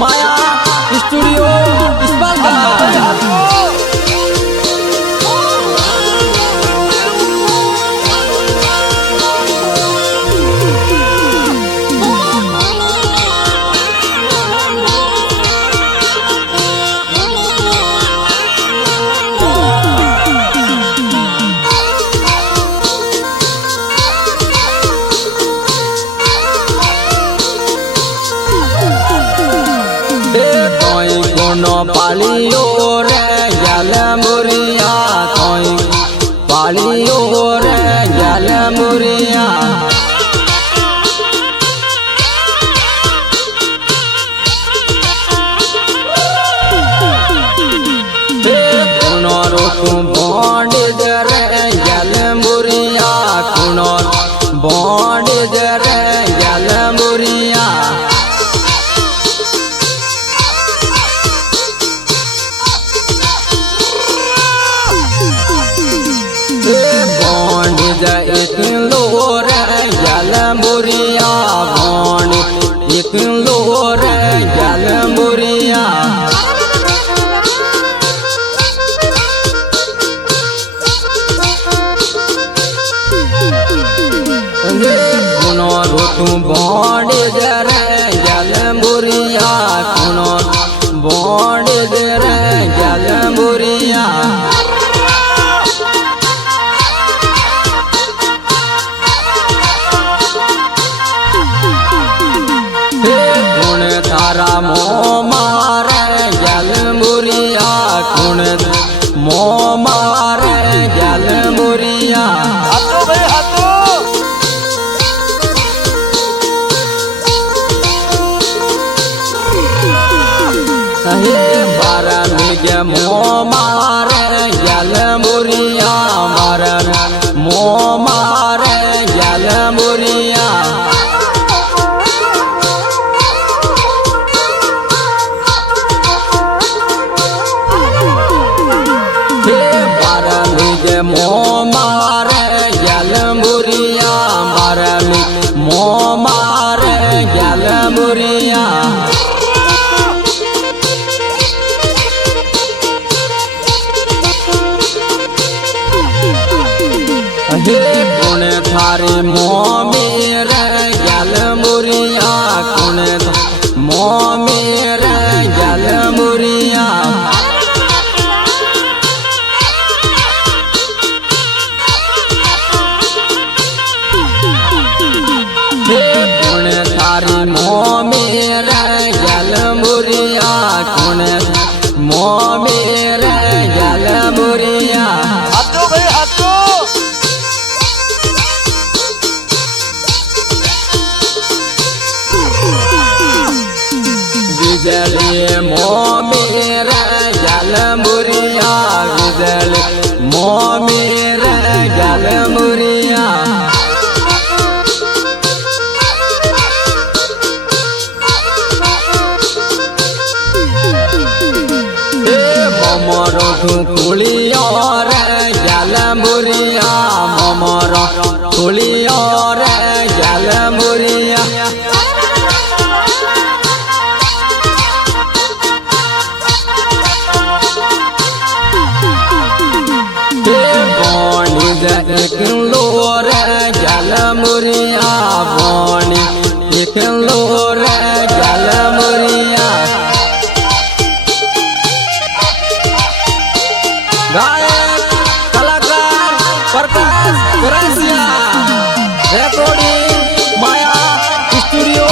माया studio पालियो रे जलमुरिया कोई पालियो रे जलमुरिया कुनोर तुम बॉन्ड रे जलमुरिया कुनोर बॉन्ड रे जलमुरिया एक लोर जलमुरिया बॉन्ड एक लोर जलमुरिया कुनोर तुम बॉन्ड रे जलमुरिया कुनोर बॉन्ड रे जलमुरिया तारा मो मारे जलमुरिया कुण मो मारे जलमुरिया हाथों भाई हाथों बारा निज मो मारे जलमुरिया मारा मो मारे जलमुरिया मो मारे जलमुरिया मारली मो मारे जलमुरिया कुण थारी मो मेरे जलमुरिया कुण मो मेरे जलमुरिया थारी मो मेरे जलमुरिया कुण मो मेरे जलमुरिया हाथों भाई हाथों बिजली मो मेरे जलमुरिया बिजली मो मेरे जलमुरिया ममर धुकुलिया रे जलमुरिया ममर धुकुलिया रे जलमुरिया एक लोर जलमुरिया बॉनी एक लोर जलमुरिया गायक कलाकार प्रकाश रसिया रिकॉर्डिंग माया स्टूडियो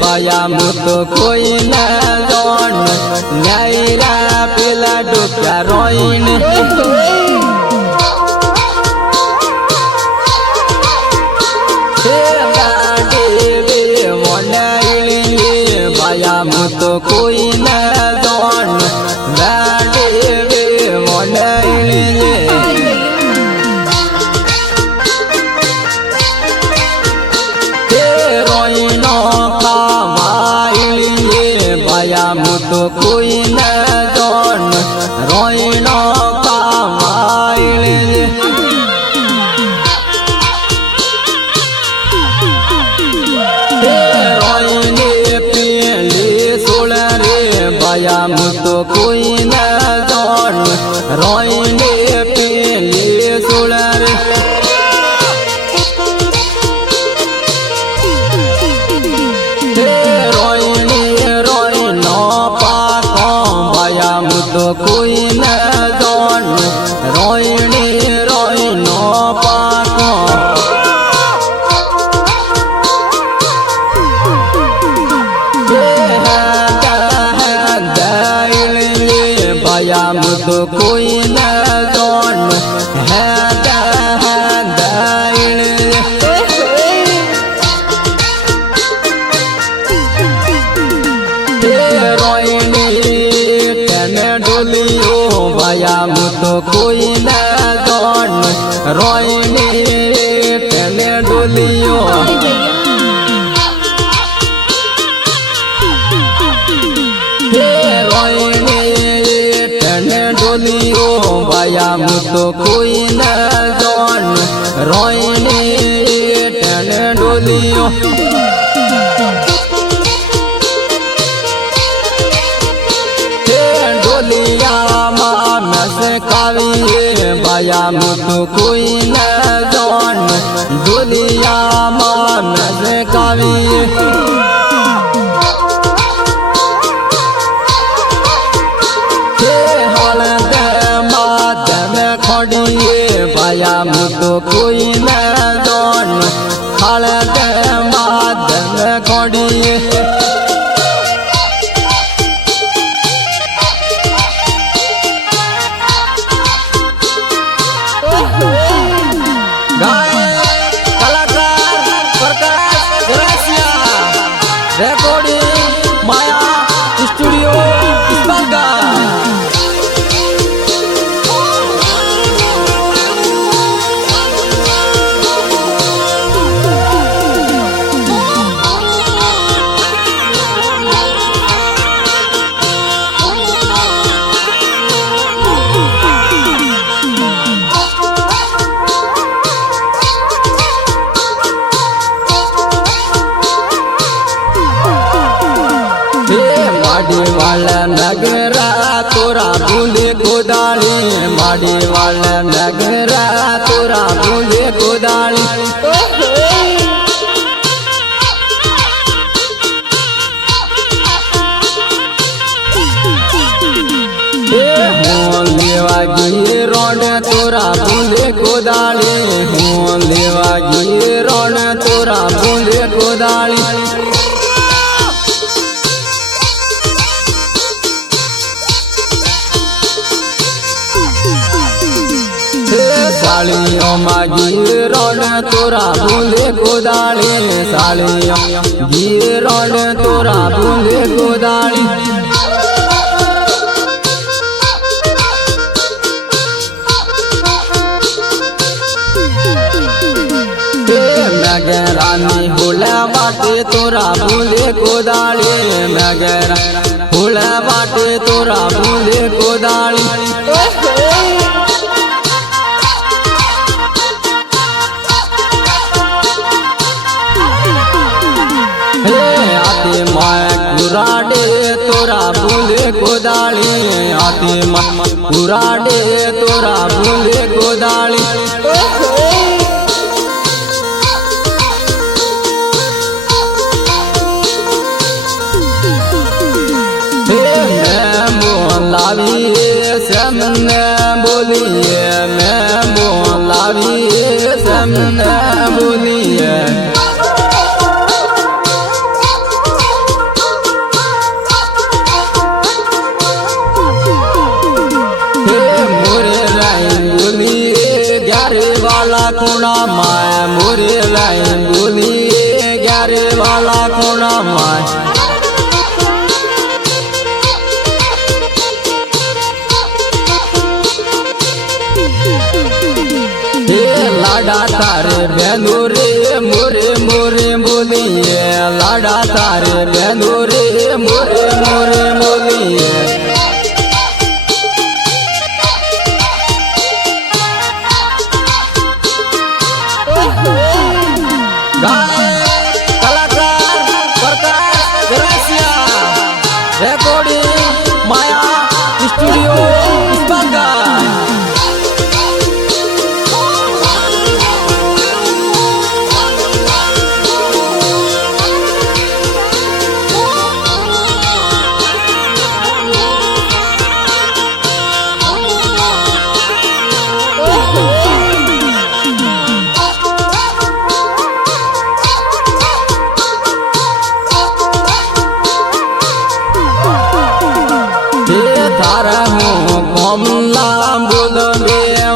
बाया मुत कोई न जान नैरा पिला डुका रोइन તો કોઈને જોન રોઈને ટેને ડોલિયો ડોલિયામાં મેસ કાવીએ બાયા તો કોઈને જોન ડોલિયામાં મેસ કાવીએ બાયા તો કોઈને જોન હાલ દે માધન ખોડીએ કલાકાર પ્રકાશ ગરાસિયા રેકોર્ડિંગ માયા સ્ટુડિયો ઇસ્માલગા माडी वाला नगरा तोरा भूले गोदाली माडी वाला नगरा तोरा भूले गोदाली लेवागी रोड तोरा भूले गोदाली लेवागी रोड तोरा भूले गोदाली सालियों मागी रोड तोरा भूले गोदाली सालियों गी रोड तोरा भूले गोदाली मगरानी भूला बाटे तोरा भूले गोदाली मगरा भूला बाटे तोरा भूले गोदाली आते माय कुराडे तोरा भूले गोदाली आते माय कुराडे तोरा भूले गोदाली मैं बोलावी समने बोलिए मैं बोलावी समने बोलिए वाला कोना माय मोरे लाइन बोली 11 वाला कोना माय हे लाडा तारे बेनूरे मोरे मोरे बोलिए लाडा तारे बेनूरे मोरे मोरे बोलिए कलाकार प्रकाश गरासिया रेकॉर्डिंग माया स्टूडियो इस्मालगंज थारा हूँ कमला बोल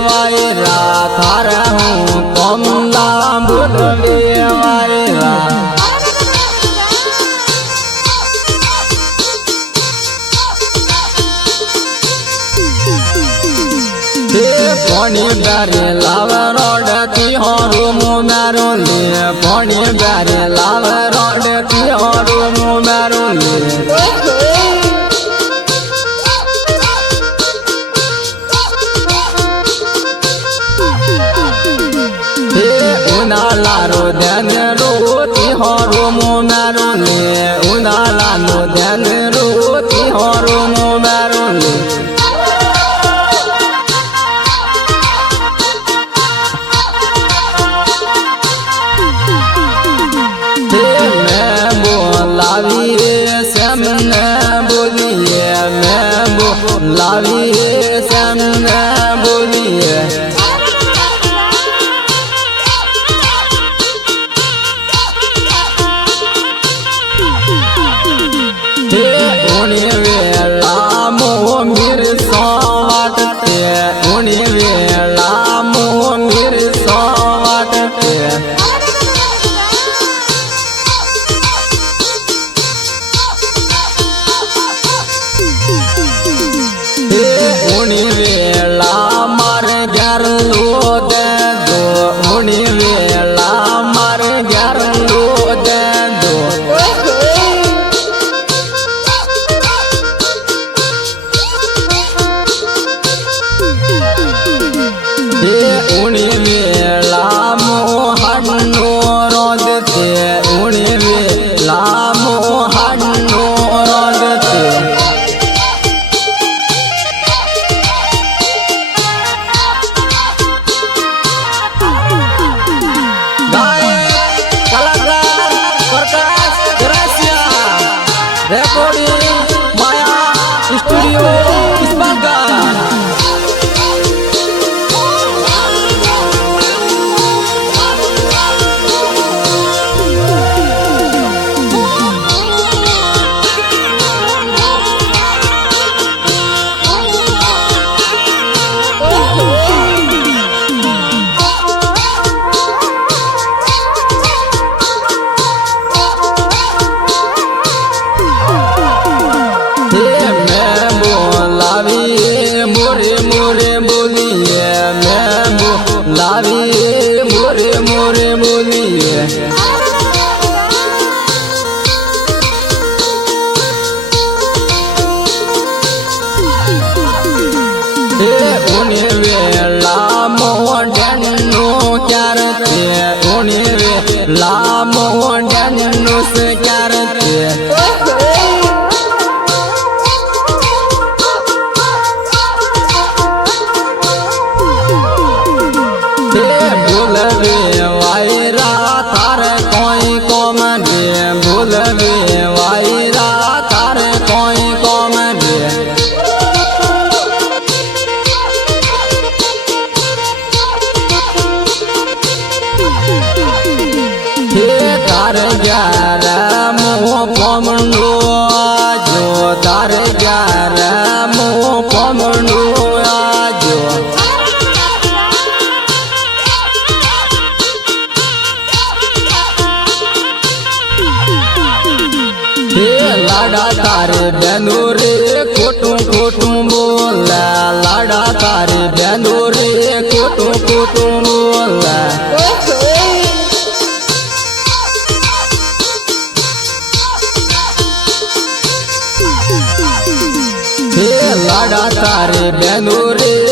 वायरा थारा हूँ कमला बोल वायरा पानी बारे लावा रोड की हरो मारो ले पानी बारे लावा रोड की हरो मारो ले ધ્યાન રોતી હોરો મો મારો લે ઉનાલાનું ધ્યાન રોતી હોરો મો મારો લે सामने बोलिए मैं बोलाविए सामने बोलिए वेला मो मीर सवाटते वेला मो मीर सवाटते वेला मार घर लो दे दो वेला मार घर लो दे दो वेला मोहनो रोदते वेला मोहनो रोदते recording Maya Studio Isbangkan लाविए मोरे मोरे बोलिए वेला मोडनो करते वेला मोडनो से करते वायरा तार कोई कॉमेडी भूलवे वायरा तार कोई कॉमेडी तार ग्यारह मुँह पमंडो जो तार ग्यारह मुँह पमंडो जो लाडा तारे बेंदूरे कोटू कोटू बोला लाडा तारे बेंदूरे कोटू कोटू बोला लाडा तारे बेंदूरे